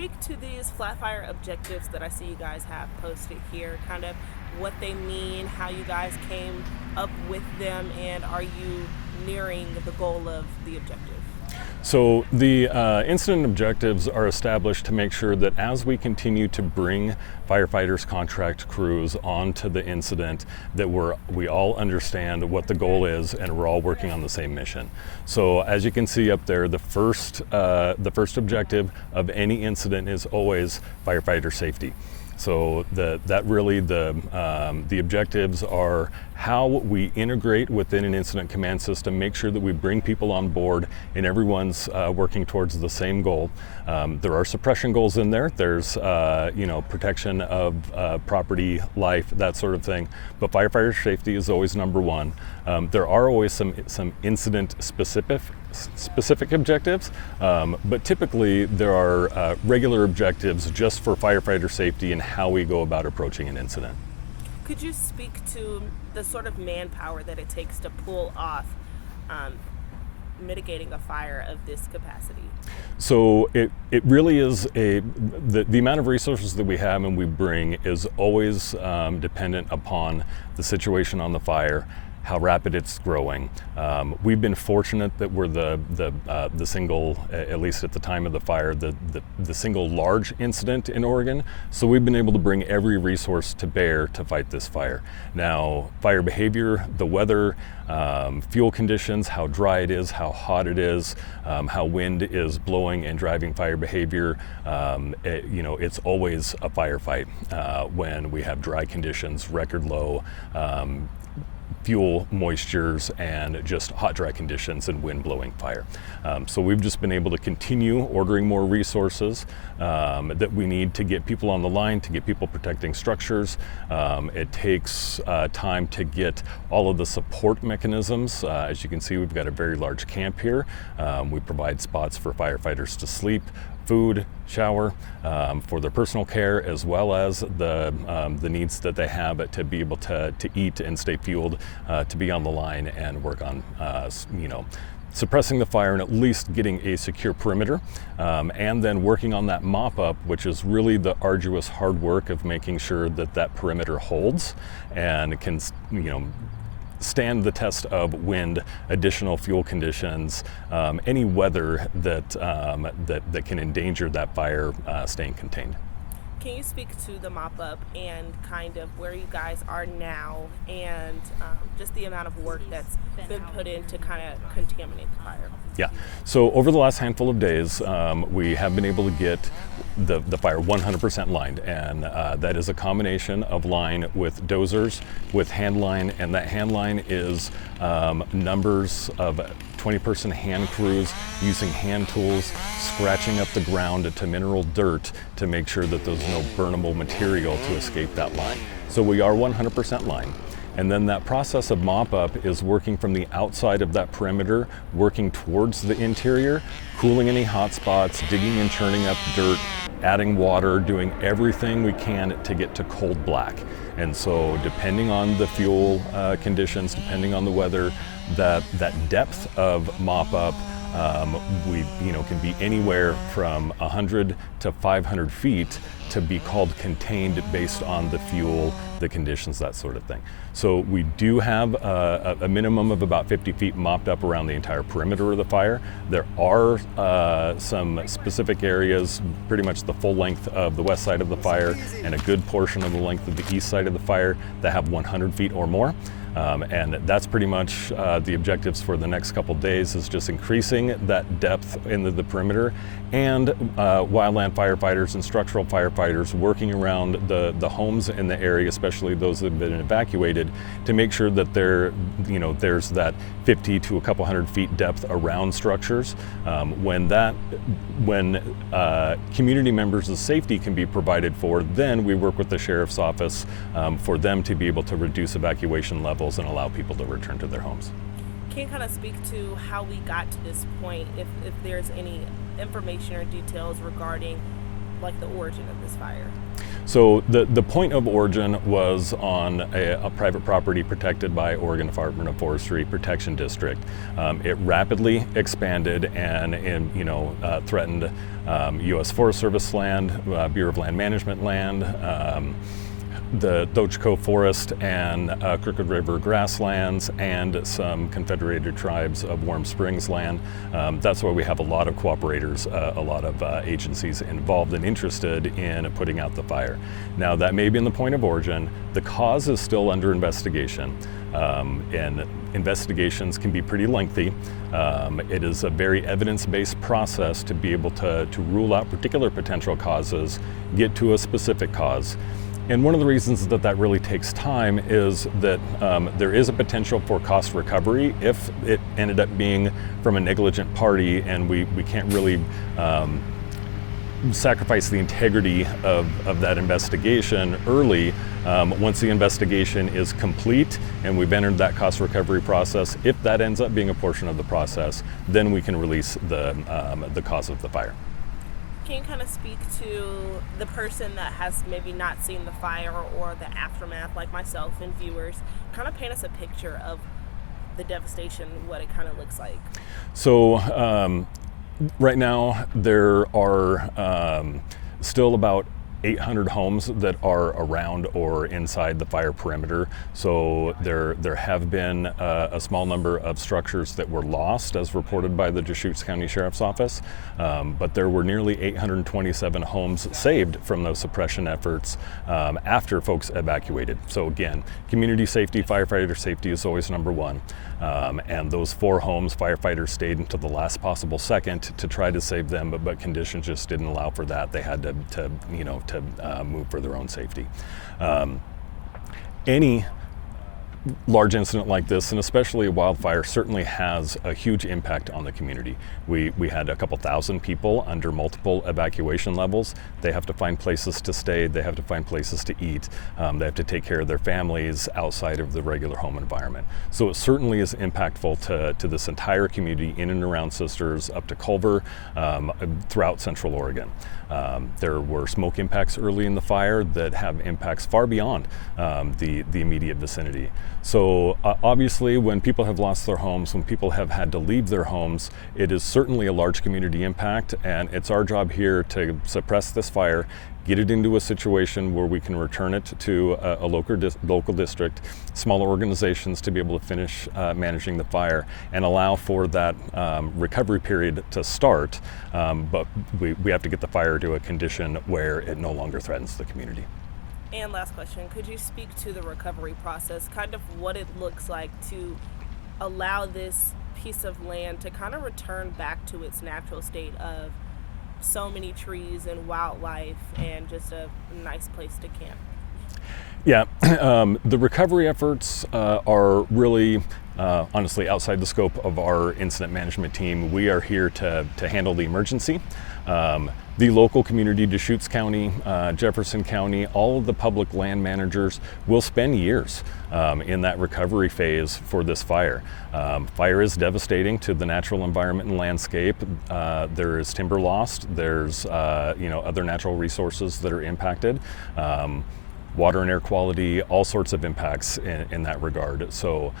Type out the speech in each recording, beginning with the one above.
speak to these flat fire objectives that I see you guys have posted here, kind of what they mean, how you guys came up with them, and are you nearing the goal of the objective? So the incident objectives are established to make sure that as we continue to bring firefighters, contract crews onto the incident, that we all understand what the goal is and we're all working on the same mission. So as you can see up there, the first objective of any incident is always firefighter safety. So the objectives are how we integrate within an incident command system, make sure that we bring people on board and everyone's working towards the same goal. There are suppression goals in there. There's protection of property, life, that sort of thing. But firefighter safety is always number one. There are always some incident specific objectives, but typically there are regular objectives just for firefighter safety and how we go about approaching an incident. Could you speak to the sort of manpower that it takes to pull off mitigating a fire of this capacity? So it really is the amount of resources that we have and we bring is always dependent upon the situation on the fire, how rapid it's growing. We've been fortunate that we're the single, at least at the time of the fire, the single large incident in Oregon. So we've been able to bring every resource to bear to fight this fire. Now, fire behavior, the weather, fuel conditions, how dry it is, how hot it is, how wind is blowing and driving fire behavior. It's always a firefight when we have dry conditions, record low fuel moistures, and just hot, dry conditions and wind blowing fire. So we've just been able to continue ordering more resources that we need to get people on the line, to get people protecting structures. It takes time to get all of the support mechanisms. As you can see, we've got a very large camp here. We provide spots for firefighters to sleep, food, shower, for their personal care, as well as the needs that they have to be able to eat and stay fueled, to be on the line and work on suppressing the fire and at least getting a secure perimeter, and then working on that mop up, which is really the arduous hard work of making sure that that perimeter holds and can stand the test of wind, additional fuel conditions, any weather that can endanger that fire staying contained. Can you speak to the mop-up and kind of where you guys are now and just the amount of work that's been put in to kind of contaminate the fire? Yeah, so over the last handful of days, we have been able to get the fire 100% lined, and that is a combination of line with dozers, with hand line, and that hand line is numbers of 20-person hand crews using hand tools, scratching up the ground to mineral dirt to make sure that there's no burnable material to escape that line. So we are 100% lined. And then that process of mop up is working from the outside of that perimeter, working towards the interior, cooling any hot spots, digging and churning up dirt, adding water, doing everything we can to get to cold black. And so depending on the fuel conditions, depending on the weather, that depth of mop up can be anywhere from 100 to 500 feet to be called contained based on the fuel, the conditions, that sort of thing. So we do have a minimum of about 50 feet mopped up around the entire perimeter of the fire. There are some specific areas, pretty much the full length of the west side of the fire and a good portion of the length of the east side of the fire that have 100 feet or more. And that's pretty much the objectives for the next couple days, is just increasing that depth into the perimeter, and wildland firefighters and structural firefighters working around the homes in the area, especially those that have been evacuated, to make sure that there's that 50 to a couple hundred feet depth around structures. When community members' safety can be provided for, then we work with the sheriff's office for them to be able to reduce evacuation levels and allow people to return to their homes. Can you kind of speak to how we got to this point, if there's any information or details regarding like the origin of this fire? So the point of origin was on a private property protected by Oregon Department of Forestry Protection District. It rapidly expanded and threatened U.S. Forest Service land, Bureau of Land Management land, the Dochco Forest and Crooked River grasslands, and some Confederated Tribes of Warm Springs land. That's why we have a lot of cooperators, a lot of agencies involved and interested in putting out the fire. Now, that may be in the point of origin. The cause is still under investigation, and investigations can be pretty lengthy. It is a very evidence-based process to be able to rule out particular potential causes, get to a specific cause. And one of the reasons that really takes time is that there is a potential for cost recovery if it ended up being from a negligent party, and we can't really sacrifice the integrity of that investigation early. Once the investigation is complete and we've entered that cost recovery process, if that ends up being a portion of the process, then we can release the cause of the fire. Can you kind of speak to the person that has maybe not seen the fire or the aftermath, like myself and viewers, kind of paint us a picture of the devastation, what it kind of looks like? So right now there are still about 800 homes that are around or inside the fire perimeter. So there have been a small number of structures that were lost, as reported by the Deschutes County Sheriff's Office, but there were nearly 827 homes saved from those suppression efforts after folks evacuated. So again, community safety, firefighter safety is always number one. And those 4 homes, firefighters stayed until the last possible second to try to save them, but conditions just didn't allow for that. They had to move for their own safety. Any large incident like this, and especially a wildfire, certainly has a huge impact on the community. We had a couple thousand people under multiple evacuation levels. They have to find places to stay, they have to find places to eat, they have to take care of their families outside of the regular home environment. So it certainly is impactful to this entire community in and around Sisters, up to Culver, throughout Central Oregon. There were smoke impacts early in the fire that have impacts far beyond the immediate vicinity. So obviously, when people have lost their homes, when people have had to leave their homes, it is certainly a large community impact, and it's our job here to suppress this fire, get it into a situation where we can return it to a local district, smaller organizations to be able to finish managing the fire, and allow for that recovery period to start. But we have to get the fire to a condition where it no longer threatens the community. And last question, could you speak to the recovery process, kind of what it looks like to allow this piece of land to kind of return back to its natural state of so many trees and wildlife and just a nice place to camp? Yeah, the recovery efforts are really honestly outside the scope of our incident management team. We are here to handle the emergency. The local community, Deschutes County, Jefferson County, all of the public land managers will spend years in that recovery phase for this fire. Fire is devastating to the natural environment and landscape. There is timber lost. There's other natural resources that are impacted. Water and air quality, all sorts of impacts in that regard. So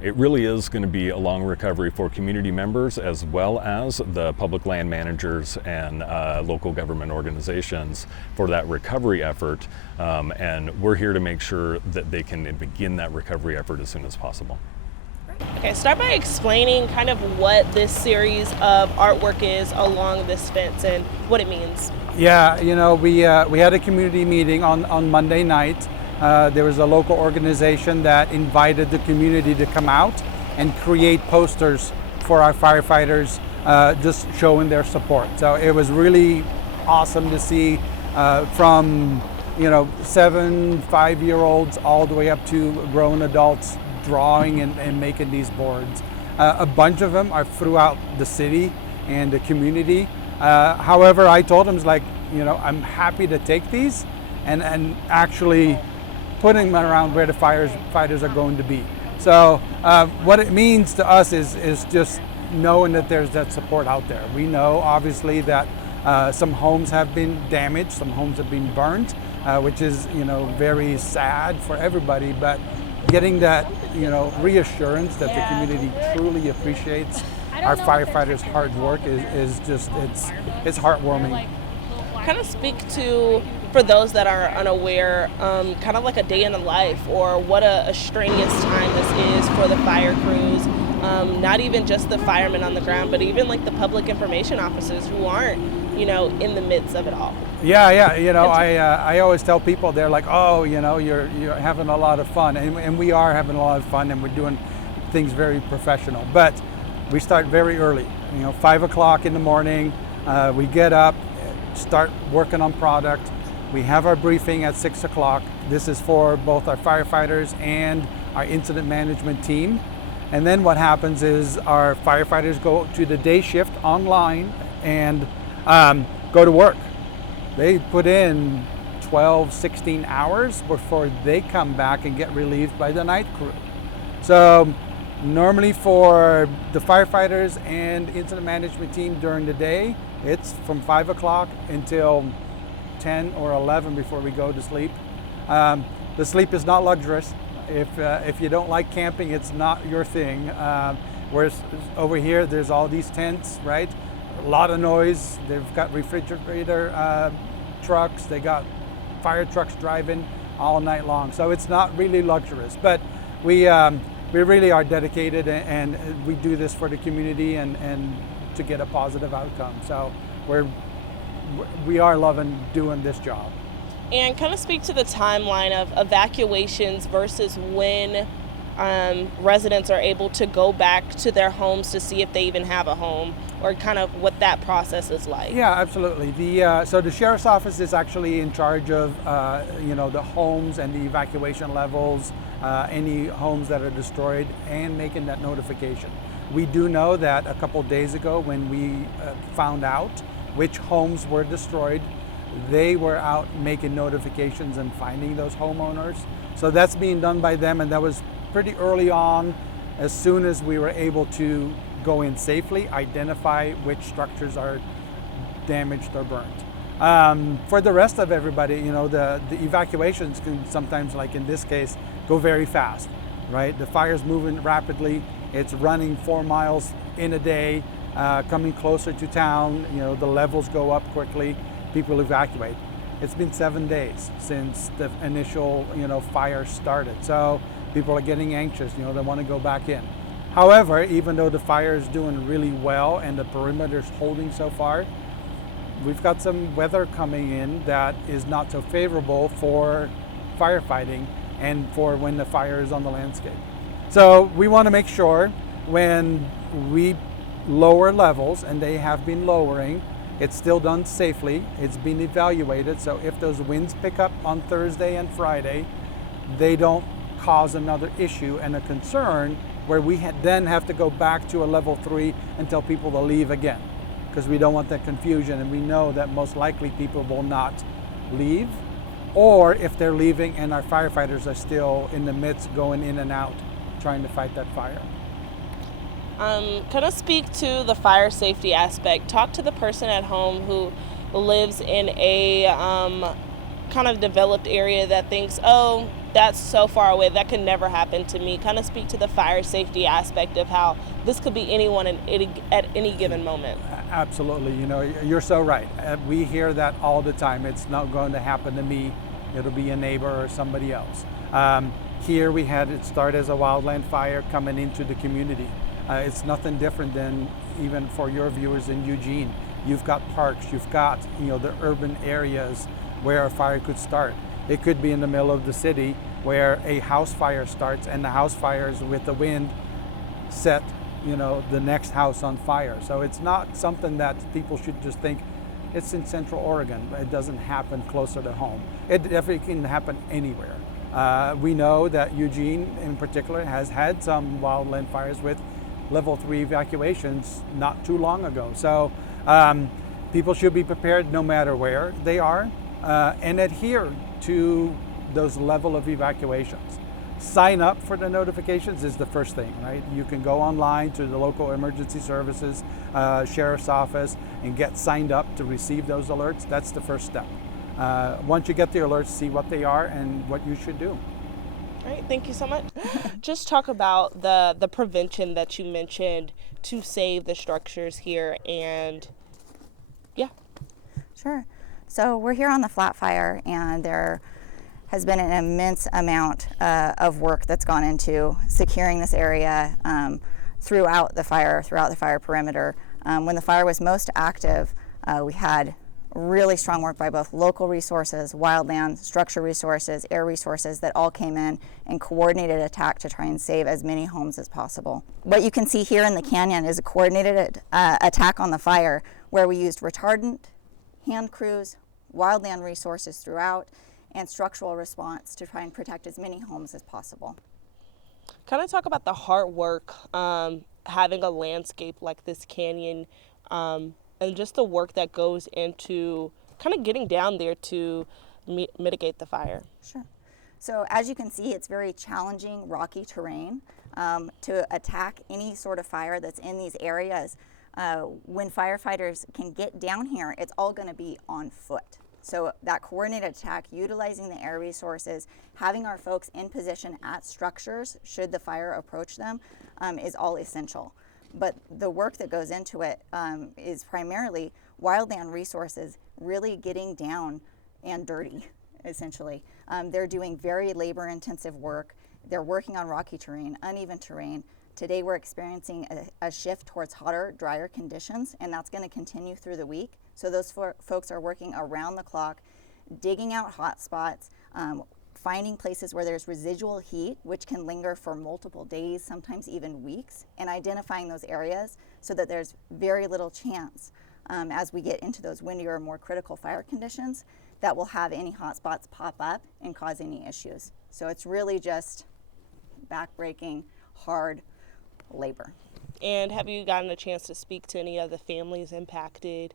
it really is going to be a long recovery for community members as well as the public land managers and local government organizations for that recovery effort. And we're here to make sure that they can begin that recovery effort as soon as possible. Okay, start by explaining kind of what this series of artwork is along this fence and what it means. Yeah, we had a community meeting on Monday night. There was a local organization that invited the community to come out and create posters for our firefighters, just showing their support. So it was really awesome to see from 5-year-olds all the way up to grown adults drawing and making these boards. A bunch of them are throughout the city and the community. However, I told them, I'm happy to take these and actually putting them around where the firefighters are going to be. So what it means to us is just knowing that there's that support out there. We know obviously that Some homes have been damaged, some homes have been burnt, which is, very sad for everybody, but getting that, reassurance that the community truly appreciates our firefighters' hard work is just, it's heartwarming. Kind of speak to, for those that are unaware, kind of like a day in the life, or what a strenuous time this is for the fire crews. Not even just the firemen on the ground, but even like the public information officers who aren't, in the midst of it all. Yeah. I always tell people, they're like, oh, you're having a lot of fun, and we are having a lot of fun, and we're doing things very professional. But we start very early. 5 o'clock in the morning. We get up, start working on product. We have our briefing at 6 o'clock. This is for both our firefighters and our incident management team. And then what happens is our firefighters go to the day shift online and go to work. They put in 12, 16 hours before they come back and get relieved by the night crew. So normally for the firefighters and incident management team during the day, it's from 5 o'clock until 10 or 11 before we go to sleep. The sleep is not luxurious. If you don't like camping, it's not your thing. Whereas over here, there's all these tents, right? A lot of noise. They've got refrigerator trucks. They got fire trucks driving all night long. So it's not really luxurious, but we really are dedicated, and we do this for the community and to get a positive outcome. So we are loving doing this job. And kind of speak to the timeline of evacuations versus when residents are able to go back to their homes to see if they even have a home, or kind of what that process is like. Yeah, absolutely. So the sheriff's office is actually in charge of the homes and the evacuation levels, any homes that are destroyed, and making that notification. We do know that a couple days ago, when we found out which homes were destroyed, they were out making notifications and finding those homeowners. So that's being done by them, and that was pretty early on. As soon as we were able to go in safely, identify which structures are damaged or burnt. For the rest of everybody, the evacuations can sometimes, like in this case, go very fast, right? The fire's moving rapidly. It's running 4 miles in a day, coming closer to town. The levels go up quickly. People evacuate. It's been 7 days since the initial, fire started. So people are getting anxious, they want to go back in. However, even though the fire is doing really well and the perimeter is holding so far, we've got some weather coming in that is not so favorable for firefighting and for when the fire is on the landscape. So we want to make sure when we lower levels, and they have been lowering, it's still done safely. It's been evaluated, so if those winds pick up on Thursday and Friday, they don't cause another issue and a concern where we then have to go back to a level 3 and tell people to leave again, because we don't want that confusion, and we know that most likely people will not leave, or if they're leaving and our firefighters are still in the midst, going in and out, trying to fight that fire. Kind of speak to the fire safety aspect. Talk to the person at home who lives in a kind of developed area that thinks, oh, that's so far away, that could never happen to me. Kind of speak to the fire safety aspect of how this could be anyone at any given moment. Absolutely, you're so right. We hear that all the time. It's not going to happen to me. It'll be a neighbor or somebody else. Here we had it start as a wildland fire coming into the community. It's nothing different than even for your viewers in Eugene. You've got parks, you've got the urban areas where a fire could start. It could be in the middle of the city where a house fire starts, and the house fires with the wind set the next house on fire. So it's not something that people should just think it's in Central Oregon. It doesn't happen closer to home. It definitely can happen anywhere. We know that Eugene in particular has had some wildland fires with level 3 evacuations not too long ago. So people should be prepared no matter where they are, and adhere to those level of evacuations. Sign up for the notifications is the first thing, right? You can go online to the local emergency services, sheriff's office, and get signed up to receive those alerts. That's the first step. Once you get the alerts, see what they are and what you should do. All right, thank you so much. Just talk about the prevention that you mentioned to save the structures here, and yeah. Sure. So we're here on the flat fire, and there has been an immense amount of work that's gone into securing this area throughout the fire perimeter. When the fire was most active, we had really strong work by both local resources, wildland, structure resources, air resources that all came in and coordinated attack to try and save as many homes as possible. What you can see here in the canyon is a coordinated attack on the fire where we used retardant, hand crews, wildland resources throughout, and structural response to try and protect as many homes as possible. Kind of talk about the hard work having a landscape like this canyon, and just the work that goes into kind of getting down there to mitigate the fire. Sure. So as you can see, it's very challenging, rocky terrain to attack any sort of fire that's in these areas. When firefighters can get down here, it's all going to be on foot. So that coordinated attack, utilizing the air resources, having our folks in position at structures should the fire approach them is all essential. But the work that goes into it is primarily wildland resources really getting down and dirty, essentially. They're doing very labor-intensive work. They're working on rocky terrain, uneven terrain. Today we're experiencing a shift towards hotter, drier conditions, and that's going to continue through the week. So those folks are working around the clock, digging out hot spots, finding places where there's residual heat, which can linger for multiple days, sometimes even weeks, and identifying those areas so that there's very little chance as we get into those windier or more critical fire conditions that will have any hot spots pop up and cause any issues. So it's really just backbreaking, hard labor. And have you gotten a chance to speak to any of the families impacted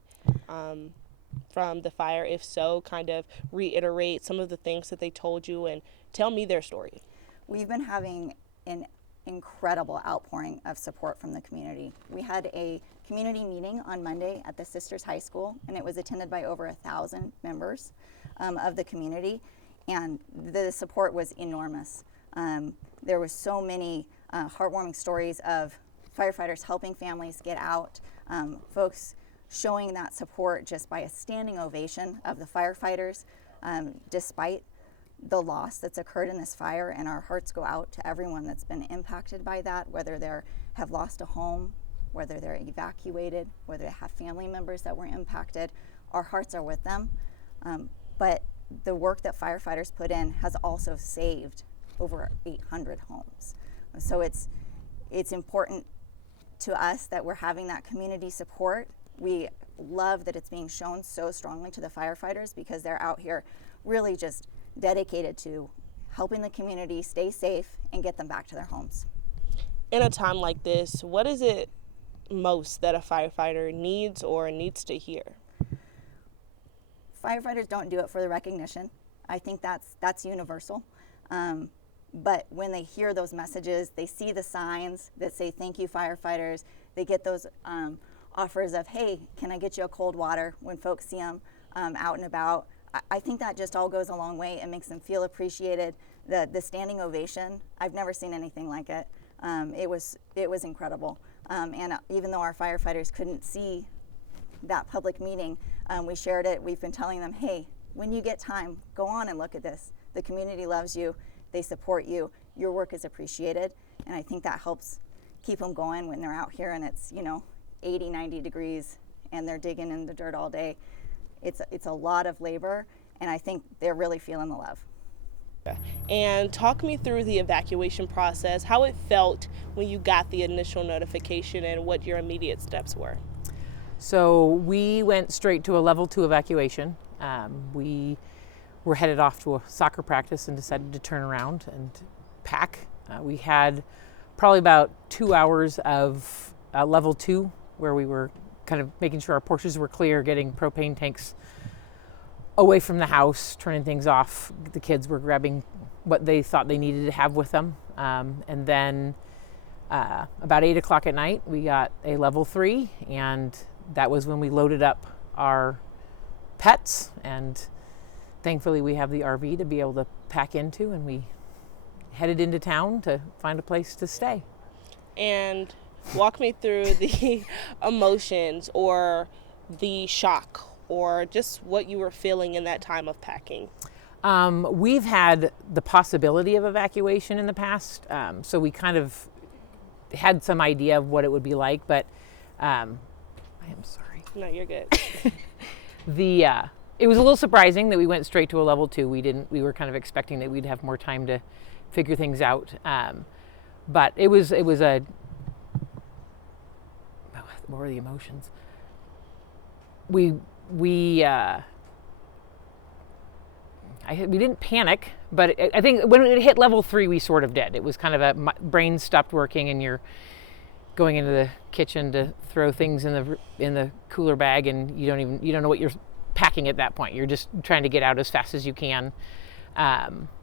from the fire? If so, kind of reiterate some of the things that they told you and tell me their story. We've been having an incredible outpouring of support from the community. We had a community meeting on Monday at the Sisters High School, and it was attended by over 1,000 members of the community, and the support was enormous. There was so many heartwarming stories of firefighters helping families get out, folks showing that support just by a standing ovation of the firefighters, despite the loss that's occurred in this fire, and our hearts go out to everyone that's been impacted by that, whether they have lost a home, whether they're evacuated, whether they have family members that were impacted. Our hearts are with them, but the work that firefighters put in has also saved over 800 homes. So it's important to us that we're having that community support. We love that it's being shown so strongly to the firefighters because they're out here really just dedicated to helping the community stay safe and get them back to their homes. In a time like this, what is it most that a firefighter needs to hear? Firefighters don't do it for the recognition. I think that's universal. But when they hear those messages, they see the signs that say, "Thank you, firefighters." They get those offers of, "Hey, can I get you a cold water?" when folks see them out and about. I think that just all goes a long way. It makes them feel appreciated. The standing ovation, I've never seen anything like it. It was incredible. And even though our firefighters couldn't see that public meeting, we shared it. We've been telling them, "Hey, when you get time, go on and look at this. The community loves you. They support you. Your work is appreciated." And I think that helps keep them going when they're out here and it's 80, 90 degrees and they're digging in the dirt all day. It's a lot of labor, and I think they're really feeling the love. And talk me through the evacuation process, how it felt when you got the initial notification and what your immediate steps were. So we went straight to a level 2 evacuation. We were headed off to a soccer practice and decided to turn around and pack. We had probably about 2 hours of level 2 where we were kind of making sure our porches were clear, getting propane tanks away from the house, turning things off. The kids were grabbing what they thought they needed to have with them. And then about 8 o'clock at night, we got a level 3, and that was when we loaded up our pets, and thankfully we have the RV to be able to pack into, and we headed into town to find a place to stay. And walk me through the emotions or the shock or just what you were feeling in that time of packing. We've had the possibility of evacuation in the past, so we kind of had some idea of what it would be like, but I am sorry. No, you're good. It was a little surprising that we went straight to a level 2. We were kind of expecting that we'd have more time to figure things out. But it was what were the emotions? We didn't panic, but I think when it hit level 3, we sort of did. It was kind of my brain stopped working, and you're going into the kitchen to throw things in the cooler bag, and you don't know what you're packing at that point. You're just trying to get out as fast as you can.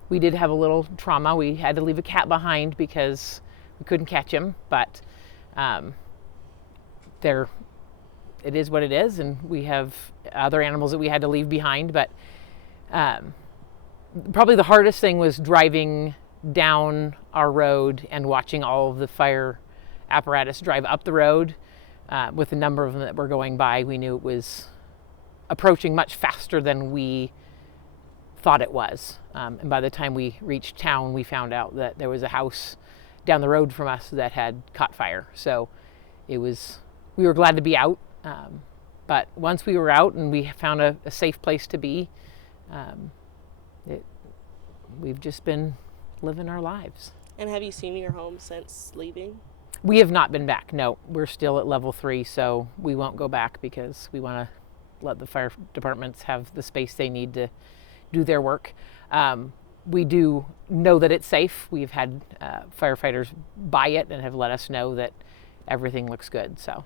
We did have a little trauma. We had to leave a cat behind because we couldn't catch him, but it is what it is, and we have other animals that we had to leave behind. But probably the hardest thing was driving down our road and watching all of the fire apparatus drive up the road. With the number of them that were going by, we knew it was approaching much faster than we thought it was. And by the time we reached town, we found out that there was a house down the road from us that had caught fire. So we were glad to be out. But once we were out and we found a safe place to be, we've just been living our lives. And have you seen your home since leaving? We have not been back. No, we're still at level 3, so we won't go back because we want to let the fire departments have the space they need to do their work. We do know that it's safe. We've had firefighters buy it and have let us know that everything looks good. So.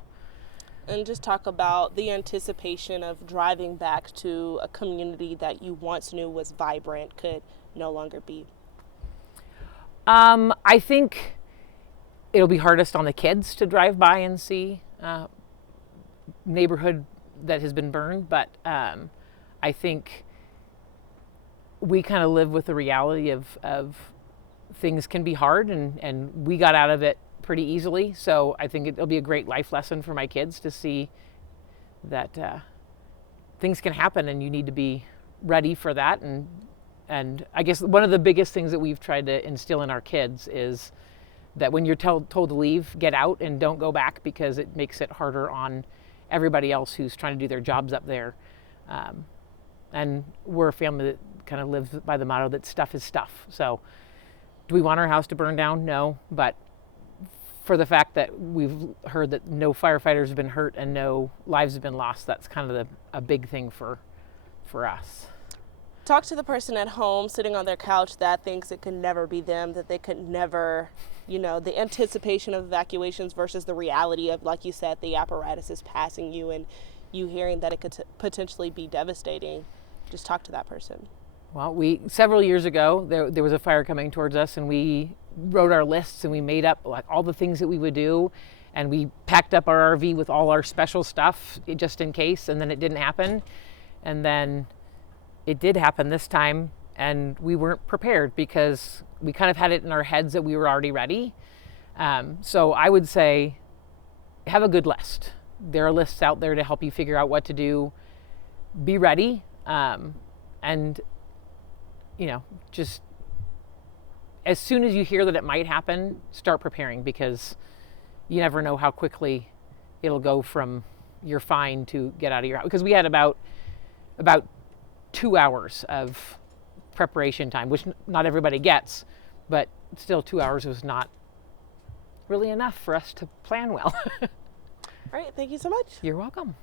And just talk about the anticipation of driving back to a community that you once knew was vibrant could no longer be. I think it'll be hardest on the kids to drive by and see neighborhood that has been burned, but I think we kind of live with the reality of things can be hard, and we got out of it pretty easily. So I think it'll be a great life lesson for my kids to see that things can happen and you need to be ready for that. And I guess one of the biggest things that we've tried to instill in our kids is that when you're told to leave, get out and don't go back, because it makes it harder on everybody else who's trying to do their jobs up there. And we're a family that kind of lives by the motto that stuff is stuff. So do we want our house to burn down? No, but for the fact that we've heard that no firefighters have been hurt and no lives have been lost, that's kind of a big thing for us. Talk to the person at home sitting on their couch that thinks it could never be them, that they could never, the anticipation of evacuations versus the reality of, like you said, the apparatus is passing you and you hearing that it could potentially be devastating. Just talk to that person. Well, several years ago, there was a fire coming towards us, and we wrote our lists and we made up like all the things that we would do, and we packed up our RV with all our special stuff just in case, and then it didn't happen. And then it did happen this time, and we weren't prepared because we kind of had it in our heads that we were already ready. So I would say have a good list. There are lists out there to help you figure out what to do. Be ready, and just as soon as you hear that it might happen, start preparing, because you never know how quickly it'll go from you're fine to get out of your house. Because we had about 2 hours of preparation time, which not everybody gets, but still 2 hours was not really enough for us to plan well. All right, thank you so much. You're welcome.